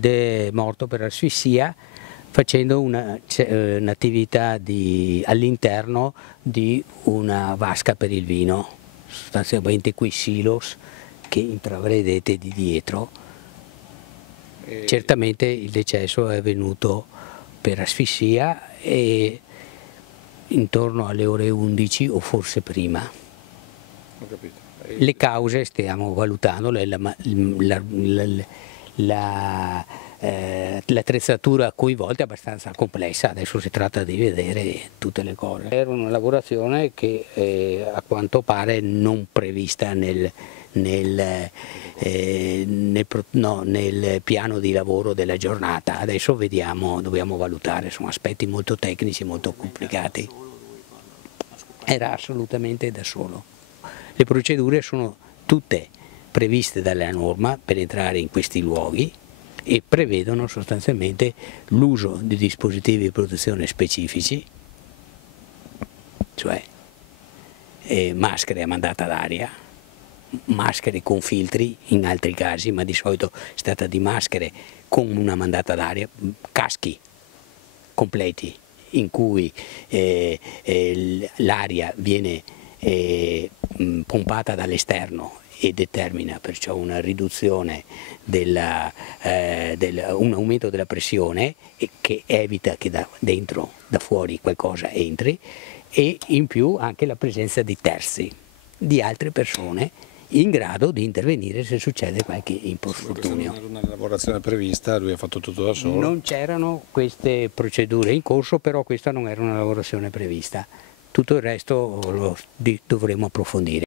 ed è morto per asfissia facendo un'attività all'interno di una vasca per il vino, sostanzialmente quei silos che intravedete di dietro. Certamente il decesso è avvenuto per asfissia e intorno alle ore 11 o forse prima. Ho capito. Le cause stiamo valutando, l'attrezzatura coinvolta è abbastanza complessa, adesso si tratta di vedere tutte le cose. Era una lavorazione che a quanto pare non prevista nel piano di lavoro della giornata. Adesso vediamo, dobbiamo valutare, sono aspetti molto tecnici, molto complicati. Era assolutamente da solo. Le procedure sono tutte previste dalla norma per entrare in questi luoghi e prevedono sostanzialmente l'uso di dispositivi di protezione specifici, cioè maschere a mandata d'aria, maschere con filtri in altri casi, ma di solito si tratta di maschere con una mandata d'aria, caschi completi in cui l'aria viene pompata dall'esterno e determina perciò una riduzione un aumento della pressione che evita che da fuori qualcosa entri, e in più anche la presenza di terzi, di altre persone in grado di intervenire se succede qualche infortunio. Non era una lavorazione prevista, lui ha fatto tutto da solo? Non c'erano queste procedure in corso, però questa non era una lavorazione prevista. Tutto il resto lo dovremo approfondire.